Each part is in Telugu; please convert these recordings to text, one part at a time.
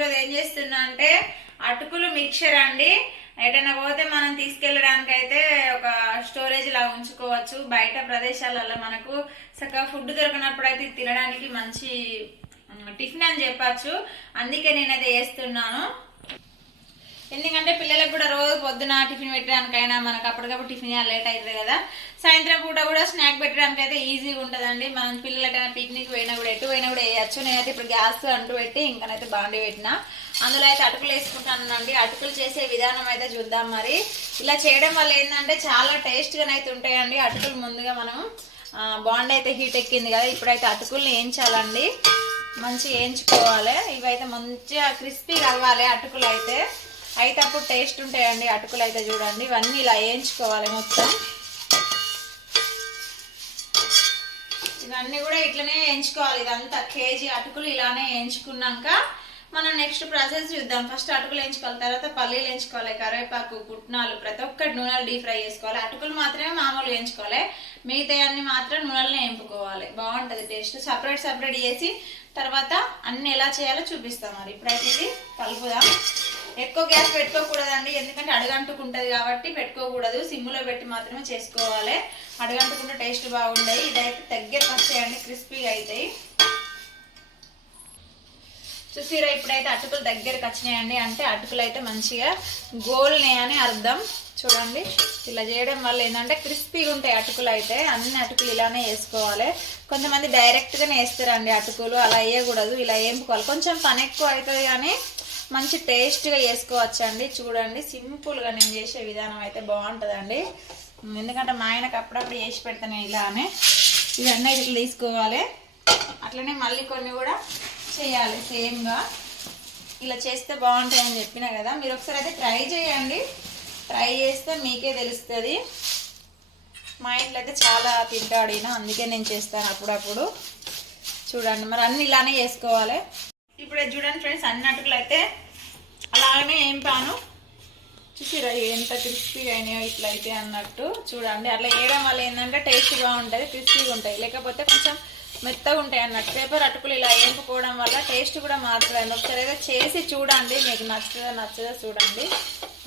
ఈరోజు ఏం చేస్తున్నా అంటే అటుకులు మిక్చర్ అండి. ఎటైనా పోతే మనం తీసుకెళ్ళడానికి అయితే ఒక స్టోరేజ్ లా ఉంచుకోవచ్చు. బయట ప్రదేశాలలో మనకు చక్కగా ఫుడ్ దొరికినప్పుడు అయితే తినడానికి మంచి టిఫిన్ అని చెప్పచ్చు. అందుకే నేనైతే చేస్తున్నాను. ఎందుకంటే పిల్లలకు కూడా రోజు పొద్దున టిఫిన్ పెట్టడానికైనా మనకు అప్పటికప్పుడు టిఫిన్ లేట్ అవుతుంది కదా. సాయంత్రం పూట కూడా స్నాక్ పెట్టడానికి అయితే ఈజీగా ఉంటుందండి. మనం పిల్లలకైనా పిక్నిక్ పోయినా కూడా ఎటు పోయినా కూడా వేయచ్చు. నేనైతే ఇప్పుడు గ్యాస్ అంటూ పెట్టి ఇంకనైతే బాండి పెట్టినా. అందులో అయితే అటుకులు వేసుకుంటానండి. అటుకులు చేసే విధానం అయితే చూద్దాం మరి. ఇలా చేయడం వల్ల ఏంటంటే చాలా టేస్ట్గా అయితే ఉంటాయండి. అటుకులు ముందుగా మనం బాండ్ అయితే హీట్ ఎక్కింది కదా. ఇప్పుడైతే అటుకుల్ని వేయించాలండి మంచిగా వేయించుకోవాలి ఇవైతే మంచిగా క్రిస్పీగా అవ్వాలి అటుకులు అయితే అయితే అప్పుడు టేస్ట్ ఉంటాయండి అటుకులు అయితే చూడండి. ఇవన్నీ ఇలా వేయించుకోవాలి మొత్తం. ఇవన్నీ కూడా ఇట్లనే వేయించుకోవాలి ఇదంతా. కేజీ అటుకులు ఇలానే వేయించుకున్నాక మనం నెక్స్ట్ ప్రాసెస్ చూద్దాం. ఫస్ట్ అటుకులు వేయించుకోవాలి తర్వాత పల్లీలు వేయించుకోవాలి కరివేపాకు పుట్నాలు ప్రతి ఒక్కటి నూనెలు డీప్ ఫ్రై చేసుకోవాలి. అటుకులు మాత్రమే మామూలు వేయించుకోవాలి. మిగతా అన్ని మాత్రం నూనెలనే వేపుకోవాలి బాగుంటుంది టేస్ట్. సపరేట్ సపరేట్ చేసి తర్వాత అన్ని ఎలా చేయాలో చూపిస్తాం మరి. ఇప్పుడైతే ఇది కలుపుదాం. ఎక్కువ గ్యాస్ పెట్టుకోకూడదండి. ఎందుకంటే అడుగంటుకుంటది కాబట్టి పెట్టుకోకూడదు. సిమ్లో పెట్టి మాత్రమే చేసుకోవాలి. అడుగంటుకుంటే టేస్ట్ బాగుండయి. ఇదైతే దగ్గర వస్తాయండి క్రిస్పీగా అవుతాయి చూసిరా ఇప్పుడైతే అటుకులు దగ్గరకు వచ్చినాయండి. అంటే అటుకులు అయితే మంచిగా గోల్నే అని అర్థం. చూడండి ఇలా చేయడం వల్ల ఏంటంటే క్రిస్పీగా ఉంటాయి అటుకులు అయితే అన్ని అటుకులు ఇలానే వేసుకోవాలి. కొంతమంది డైరెక్ట్గానే వేస్తారండి అటుకులు. అలా వేయకూడదు. ఇలా వేపుకోవాలి కొంచెం పని ఎక్కువ అవుతుంది కానీ మంచి టేస్ట్గా చేసుకోవచ్చు అండి చూడండి సింపుల్గా నేను చేసే విధానం అయితే బాగుంటుందండి. ఎందుకంటే మా ఆయనకు అప్పుడప్పుడు చేసి పెడతాను ఇలానే. ఇవన్నీ ఇట్లా తీసుకోవాలి. అట్లనే మళ్ళీ కొన్ని కూడా చేయాలి సేమ్గా ఇలా చేస్తే బాగుంటాయని చెప్పిన కదా మీరు ఒకసారి అయితే ట్రై చేయండి. ట్రై చేస్తే మీకే తెలుస్తుంది. మా ఇంట్లో అయితే చాలా తింటాడు ఈయన అందుకే నేను చేస్తాను అప్పుడప్పుడు. చూడండి మరి అన్ని ఇలానే చేసుకోవాలి. ఇప్పుడు చూడండి ఫ్రెండ్స్ అన్ని అటుకులు అయితే అలాగనే ఏం పాను చూసిరా ఎంత క్రిస్పీగా అయినాయో ఇట్లా అయితే అన్నట్టు. చూడండి అట్లా వేయడం వల్ల ఏంటంటే టేస్ట్ బాగుంటుంది క్రిస్పీగా ఉంటాయి. లేకపోతే కొంచెం మెత్తగా ఉంటాయి అన్నట్టు. పేపర్ అటుకులు ఇలా వేపుకోవడం వల్ల టేస్ట్ కూడా మారుతుంది ఒకసారి అయితే చేసి చూడండి మీకు నచ్చుతుందో నచ్చదో చూడండి.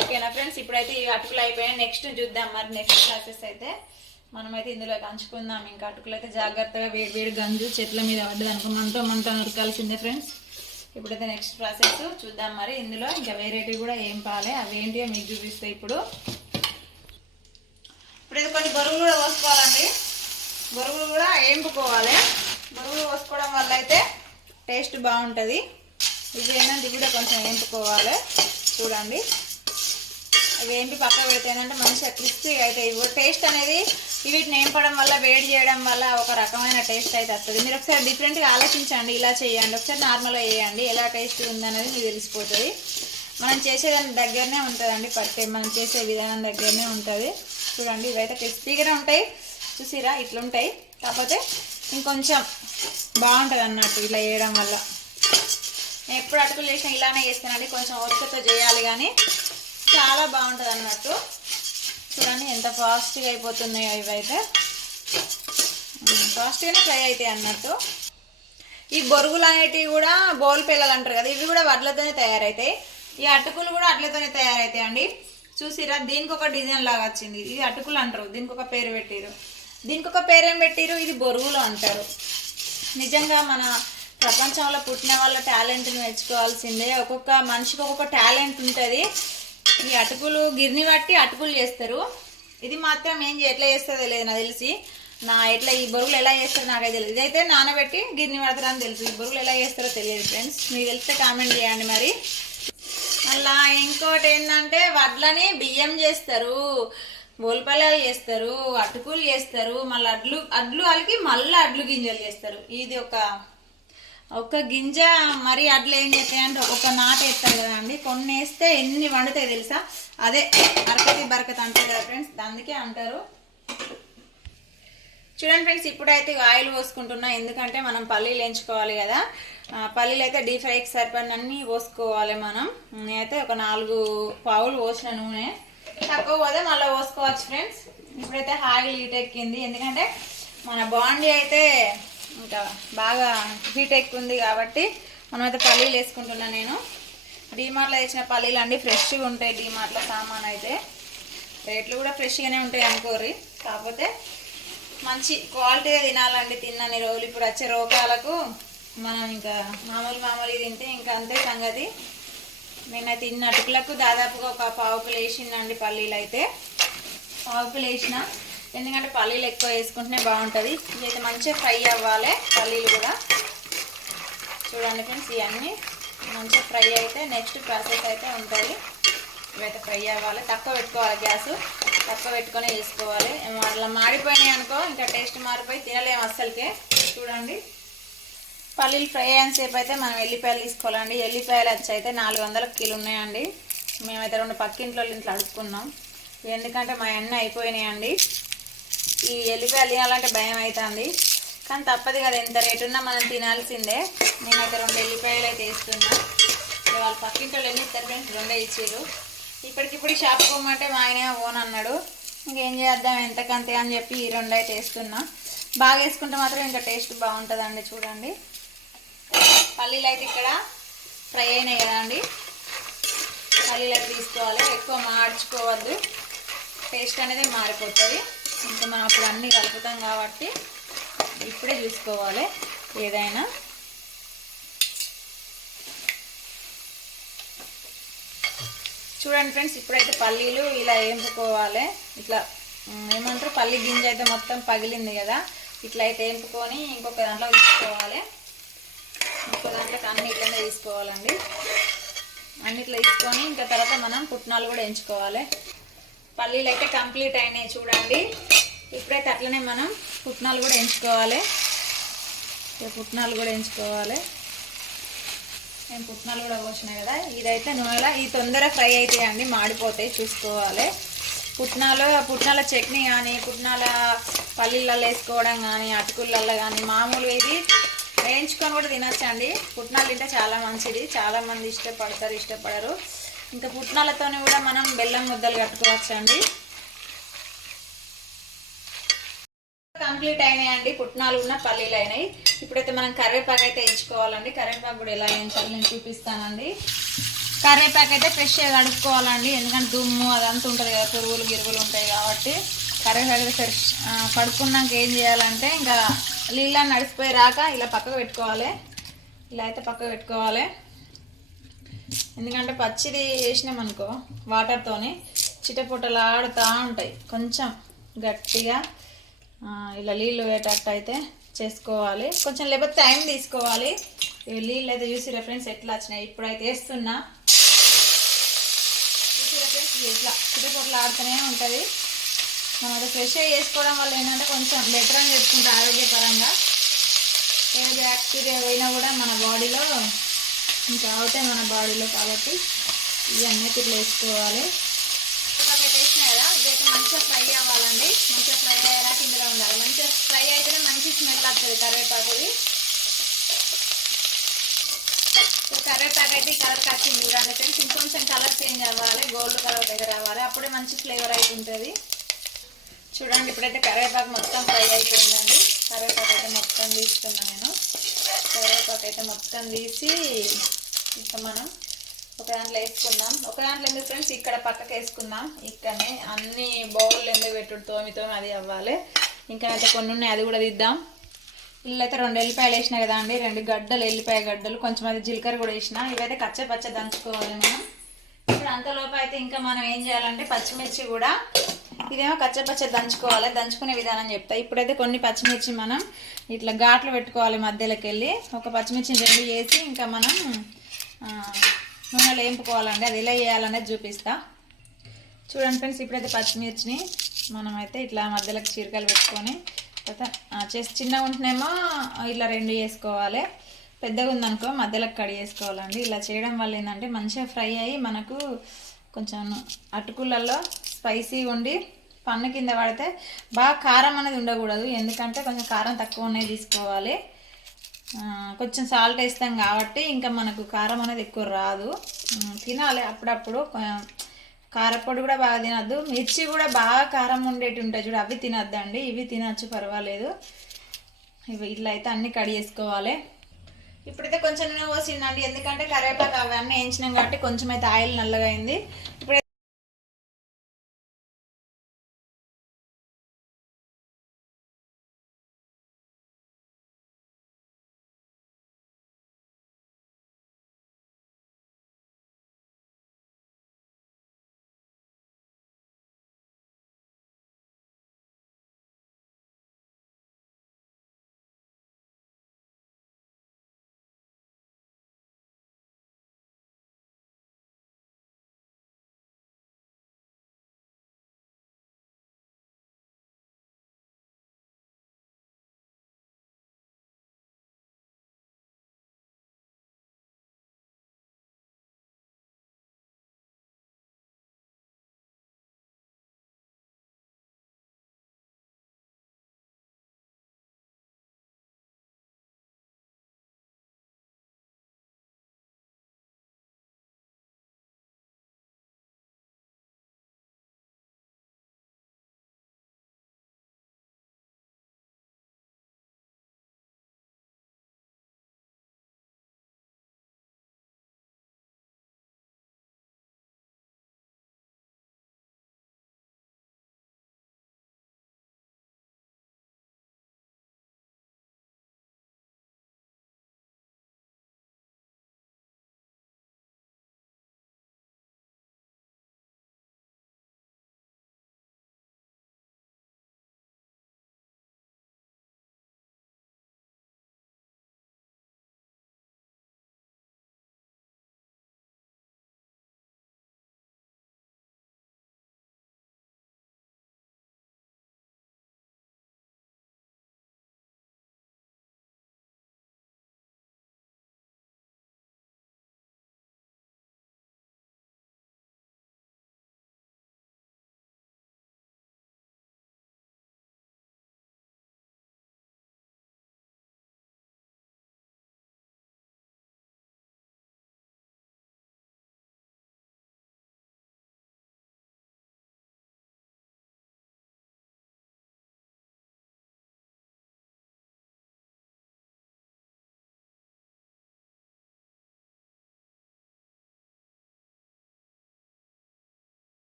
ఓకేనా ఫ్రెండ్స్? ఇప్పుడైతే ఈ అటుకులు అయిపోయాయి. నెక్స్ట్ చూద్దాం మరి నెక్స్ట్ క్లాసెస్ అయితే. మనమైతే ఇందులో కంచుకుందాం ఇంకా అటుకులు అయితే జాగ్రత్తగా వేడి వేడి గంజు చెట్ల మీద పడ్డది అనుకో మనతో మంట నరకాల్సిందే ఫ్రెండ్స్. ఇప్పుడైతే నెక్స్ట్ ప్రాసెస్ చూద్దాం మరి. ఇందులో ఇంకా వెరైటీ కూడా ఏం పాలే అవి మీకు చూపిస్తాయి ఇప్పుడు. ఇప్పుడైతే కొన్ని బరువులు కూడా పోసుకోవాలండి బరువులు కూడా వేంపుకోవాలి బరువులు పోసుకోవడం వల్ల అయితే టేస్ట్ బాగుంటుంది. ఇది ఏంటంటే ఇది కూడా కొంచెం వేంపుకోవాలి చూడండి. అవి ఏంటి పక్క పెడితే ఏంటంటే మంచిగా క్రిస్పీగా అయితే టేస్ట్ అనేది వీటిని వేంపడం వల్ల వేడి చేయడం వల్ల ఒక రకమైన టేస్ట్ అయితే వస్తుంది. మీరు ఒకసారి డిఫరెంట్గా ఆలోచించండి ఇలా చేయండి ఒకసారి నార్మల్గా వేయండి ఎలా టేస్ట్ ఉందనేది మీకు తెలిసిపోతుంది. మనం చేసేదాని దగ్గరనే ఉంటుందండి పట్టే మనం చేసే విధానం దగ్గరనే ఉంటుంది. చూడండి ఇవైతే క్రిస్పీగానే ఉంటాయి. చూసిరా ఇట్లా ఉంటాయి. కాకపోతే ఇంకొంచెం బాగుంటుంది అన్నట్టు ఇలా వేయడం వల్ల. నేను ఎప్పుడు అటుకులు చేసినా ఇలానే చేస్తానండి. కొంచెం ఓపికతో చేయాలి కానీ చాలా బాగుంటుంది అన్నట్టు. చూడండి ఎంత ఫాస్ట్గా అయిపోతున్నాయో ఇవైతే. ఫాస్ట్గానే ఫ్రై అవుతాయి అన్నట్టు. ఈ బొరుగులు అనేటివి కూడా బోల్ పిల్లలు అంటారు కదా ఇవి కూడా వడ్లతోనే తయారవుతాయి ఈ అటుకులు కూడా అట్లతోనే తయారవుతాయి అండి. చూసిరా దీనికి ఒక డిజైన్ లాగా వచ్చింది. ఇది అటుకులు అంటారు దీనికి ఒక పేరు పెట్టారు. దీనికి ఒక పేరు ఏం ఇది బొరుగులు అంటారు. నిజంగా మన ప్రపంచంలో పుట్టిన వాళ్ళ టాలెంట్ని మెచ్చుకోవాల్సిందే. ఒక్కొక్క మనిషికి ఒక్కొక్క టాలెంట్ ఉంటుంది. ఈ అటుకులు గిర్ని బట్టి అటుకులు చేస్తారు. ఇది మాత్రం ఏం చే- ఎట్లా చేస్తుందో తెలియదు నాకు తెలిసి. నా ఎట్లా ఈ బొరుగులు ఎలా చేస్తారో నాకైతే తెలియదు. ఇదైతే నానబెట్టి గిర్ని పడతారని తెలుసు. ఈ బొరుగులు ఎలా చేస్తారో తెలియదు ఫ్రెండ్స్. మీకు తెలిస్తే కామెంట్ చేయండి మరి. అలా ఇంకోటి ఏంటంటే వడ్లని బియ్యం చేస్తారు. బోల్పల్లాలు చేస్తారు. అటుకులు చేస్తారు. మళ్ళీ అడ్లు అడ్లు వాళ్ళకి మళ్ళీ అడ్లు గింజలు చేస్తారు. ఇది ఒక ఒక గింజ మరి అట్లా ఏం చేస్తాయంటే ఒక నాట వేస్తారు కదా అండి కొన్ని వేస్తే ఎన్ని వండుతాయి తెలుసా? అదే బరకతి బరకత అంటారు కదా ఫ్రెండ్స్ అందుకే అంటారు. చూడండి ఫ్రెండ్స్ ఇప్పుడైతే ఆయిల్ పోసుకుంటున్నా. ఎందుకంటే మనం పల్లీలు ఎంచుకోవాలి కదా. పల్లీలు అయితే డీప్ ఫ్రైకి సరిపడిన అన్నీ పోసుకోవాలి మనం. నేనైతే ఒక నాలుగు పావులు పోసిన నూనె. తక్కువ పోతే మళ్ళీ పోసుకోవచ్చు ఫ్రెండ్స్ ఇప్పుడైతే ఆయిల్ హీట్ ఎక్కింది. ఎందుకంటే మన బాండీ అయితే ఇంకా బాగా హీట్ ఎక్కుంది కాబట్టి మనమైతే పల్లీలు వేసుకుంటున్నా నేను. డీమార్ట్లో వేసిన పల్లీలు అండి ఫ్రెష్గా ఉంటాయి డీమార్ట్లో సామాన్ అయితే. రేట్లు కూడా ఫ్రెష్గానే ఉంటాయి అనుకోరి కాకపోతే మంచి క్వాలిటీగా తినాలండి తిన్నని రోజులు. ఇప్పుడు వచ్చే రోగాలకు మనం ఇంకా మామూలు మామూలు తింటే ఇంకా అంతే సంగతి. నిన్న తిన్న అటుకులకు దాదాపుగా ఒక పావుకులు వేసిందండి పల్లీలు అయితే. పావుకులు వేసిన ఎందుకంటే పల్లీలు ఎక్కువ వేసుకుంటేనే బాగుంటుంది. ఇదైతే మంచిగా ఫ్రై అవ్వాలి పల్లీలు కూడా. చూడండి ఫ్రెండ్స్ ఇవన్నీ మంచిగా ఫ్రై అయితే నెక్స్ట్ ప్రాసెస్ అయితే ఉంటుంది. ఇవైతే ఫ్రై అవ్వాలి. తక్కువ పెట్టుకోవాలి గ్యాస్. తక్కువ పెట్టుకొని వేసుకోవాలి. అట్లా మాడిపోయినాయి అనుకో ఇంకా టేస్ట్ మారిపోయి తినలేము అస్సలకే. చూడండి. పల్లీలు ఫ్రై అయిన సేపు అయితే మనం ఎల్లిపాయలు తీసుకోవాలండి. ఎల్లిపాయలు వచ్చి అయితే నాలుగు వందల కిలో ఉన్నాయండి. మేమైతే రెండు పక్కింట్లో ఇంట్లో అడుక్కున్నాం. ఎందుకంటే మా అన్న అయిపోయినాయండి. ఈ ఎల్లిపాయలు తినాలంటే భయం అవుతుంది. కానీ తప్పదు కదా ఎంత రేటు ఉన్నా మనం తినాల్సిందే. నేనైతే రెండు ఎల్లిపాయలు అయితే వేస్తున్నా. వాళ్ళు వాళ్ళ పక్కింట్లో ఎన్ని ఇస్తారు ఫ్రెండ్స్ రెండే ఇచ్చారు ఇప్పటికిప్పుడు షాప్ పోమంటే మా ఆయన ఓన్ అన్నాడు. ఇంకేం చేద్దాం ఎంతకంతే అని చెప్పి ఈ రెండు అయితే వేస్తున్నా. బాగా వేసుకుంటే మాత్రం ఇంకా టేస్ట్ బాగుంటుందండి చూడండి. పల్లీలు అయితే ఇక్కడ ఫ్రై అయినాయి కదండి పల్లీలు అయితే తీసుకోవాలి. ఎక్కువ మార్చుకోవద్దు. టేస్ట్ అనేది మారిపోతుంది. ఇంకా మనం అప్పుడు అన్నీ కలుపుతాం కాబట్టి ఇప్పుడే చూసుకోవాలి. ఏదైనా. చూడండి ఫ్రెండ్స్ ఇప్పుడైతే పల్లీలు ఇలా వేంపుకోవాలి ఇట్లా ఏమంటారు? పల్లి గింజ అయితే మొత్తం పగిలింది కదా. ఇట్లా అయితే వేంపుకొని ఇంకొక దాంట్లో తీసుకోవాలి. ఇంకో దాంట్లో అన్ని ఇట్లనే తీసుకోవాలండి. అన్నిట్లో తీసుకొని ఇంకా తర్వాత మనం పుట్నాలు కూడా ఎంచుకోవాలి. పల్లీలు అయితే కంప్లీట్ అయినాయి చూడండి. ఇప్పుడైతే అట్లనే మనం పుట్నాలు కూడా ఎంచుకోవాలి. ఇక పుట్నాలు కూడా ఎంచుకోవాలి. నేను పుట్నాలు కూడా పోసినాయి కదా. ఇదైతే నూనెలో ఈ తొందర ఫ్రై అవుతాయండి మాడిపోతాయి చూసుకోవాలి. పుట్నాలు పుట్నాల చట్నీ కానీ పుట్నాల పల్లీలలో వేసుకోవడం కానీ అటుకులలో కానీ మామూలుగా ఇది వేయించుకొని కూడా తినచ్చండి. పుట్నాలు తింటే చాలా మంచిది. చాలామంది ఇష్టపడతారు ఇష్టపడరు. ఇంకా పుట్నాలతోని కూడా మనం బెల్లం ముద్దలు కట్టుకోవచ్చండి. కంప్లీట్ అయినాయండి. పుట్నాలు ఉన్న పల్లీలు అయినాయి. ఇప్పుడైతే మనం కరివేపాకు అయితే ఎంచుకోవాలండి. కరివేపాకు కూడా ఎలా వేయించాలి నేను చూపిస్తానండి. కరివేపాకు అయితే ఫ్రెష్గా కడుక్కోవాలండి. ఎందుకంటే దుమ్ము అదంతా ఉంటుంది కదా పురుగులు గిరుగులు ఉంటాయి కాబట్టి. కరివేపాకు ఫ్రెష్ కడుక్కున్నాక ఏం చేయాలంటే ఇంకా నీళ్ళని నడిచిపోయి రాక ఇలా పక్కకు పెట్టుకోవాలి. ఇలా అయితే పక్కకు పెట్టుకోవాలి. ఎందుకంటే పచ్చిది వేసినామనుకో వాటర్తోని చిటపుటలు ఆడుతూ ఉంటాయి. కొంచెం గట్టిగా ఇలా నీళ్ళు వేటట్టు అయితే చేసుకోవాలి. కొంచెం లేకపోతే టైం తీసుకోవాలి. ఇవి నీళ్ళు అయితే చూసి రెఫరెన్స్ ఎట్లా వచ్చినాయి? ఇప్పుడైతే వేస్తున్నా. చూసి రెఫరెన్స్ ఇట్లా చిటపుటలు ఆడుతూనే ఉంటుంది. మనం అది ఫ్రెష్గా చేసుకోవడం వల్ల ఏంటంటే కొంచెం బెటర్ అని చెప్పుకుంటే ఆరోగ్యపరంగా. ఏ బ్యాక్టీరియా పోయినా కూడా మన బాడీలో ఇంకా అవుతాయి మన బాడీలో కాబట్టి ఇవన్నీ ఇట్లా వేసుకోవాలి ఇలాగ వేసినాయి కదా ఇదైతే మంచిగా ఫ్రై అవ్వాలండి మంచిగా ఫ్రై అయ్యేలా ఇందులో ఉండాలి మంచిగా ఫ్రై అయితేనే మంచి స్మెల్ వస్తుంది కరివేపాకుది సో కరివేపాకు అయితే ఈ కలర్ వచ్చింది చూడండి ఫ్రెండ్స్. ఇంకొంచెం కలర్ చేంజ్ అవ్వాలి గోల్డ్ కలర్ దగ్గర రావాలి అప్పుడే మంచి ఫ్లేవర్ అయితే ఉంటుంది. చూడండి ఇప్పుడైతే కరివేపాకు మొత్తం ఫ్రై అయిపోయిందండి. కరివేపాకు అయితే మొత్తం తీస్తున్నాను నేను. కరివేపాకు అయితే మొత్తం తీసి ఇంకా మనం ఒక దాంట్లో వేసుకుందాం. ఒక దాంట్లో ఎందుకు ఫ్రెండ్స్? ఇక్కడ పక్కకు వేసుకుందాం. ఇక్కడనే అన్ని బౌల్ ఎందుకు పెట్టుడు? తోమి అది అవ్వాలి. ఇంకా అయితే కొన్ని ఉన్నాయి అది కూడా తీద్దాం. ఇల్లు అయితే రెండు ఎల్లిపాయలు వేసిన కదా అండి రెండు గడ్డలు ఎల్లిపాయ గడ్డలు కొంచెం అది జీలకర్ర కూడా వేసిన. ఇవైతే కచ్చ పచ్చ దంచుకోవాలి మనం. ఇప్పుడు అంతలోపు అయితే ఇంకా మనం ఏం చేయాలంటే పచ్చిమిర్చి కూడా ఇదేమో కచ్చ పచ్చ దంచుకోవాలి దంచుకునే విధానం చెప్తా. ఇప్పుడైతే కొన్ని పచ్చిమిర్చి మనం ఇట్లా ఘాట్లు పెట్టుకోవాలి మధ్యలోకి వెళ్ళి ఒక పచ్చిమిర్చిని రెండు వేసి ఇంకా మనం నూనెలో వేంపుకోవాలండి. అది ఎలా చేయాలనేది చూపిస్తా. చూడండి ఫ్రెండ్స్ ఇప్పుడైతే పచ్చిమిర్చిని మనమైతే ఇట్లా మధ్యలోకి చీరకాయలు పెట్టుకొని తర్వాత చేసి చిన్నగా ఉంటేనేమో ఇట్లా రెండు చేసుకోవాలి. పెద్దగా ఉందనుకో మధ్యలోకి కడి వేసుకోవాలండి ఇలా చేయడం వల్ల ఏంటంటే మంచిగా ఫ్రై అయ్యి మనకు కొంచెం అటుకులలో స్పైసీ ఉండి పన్ను కింద పడితే బాగా కారం అనేది ఉండకూడదు. ఎందుకంటే కొంచెం కారం తక్కువ ఉన్నాయి తీసుకోవాలి కొంచెం సాల్ట్ వేస్తాం కాబట్టి ఇంకా మనకు కారం అనేది ఎక్కువ రాదు. తినాలి అప్పుడప్పుడు. కారపొడి కూడా బాగా తినద్దు. మిర్చి కూడా బాగా కారం ఉండేటి ఉంటాయి చూడు అవి తినద్దండి. ఇవి తినచ్చు పర్వాలేదు. ఇవి ఇట్లా అయితే అన్ని కడి చేసుకోవాలి. ఇప్పుడైతే కొంచెం నూనె పోసిందండి. ఎందుకంటే కరివేపాకు అవన్నీ వేయించినాం కాబట్టి కొంచెం అయితే ఆయిల్ నల్లగా అయింది.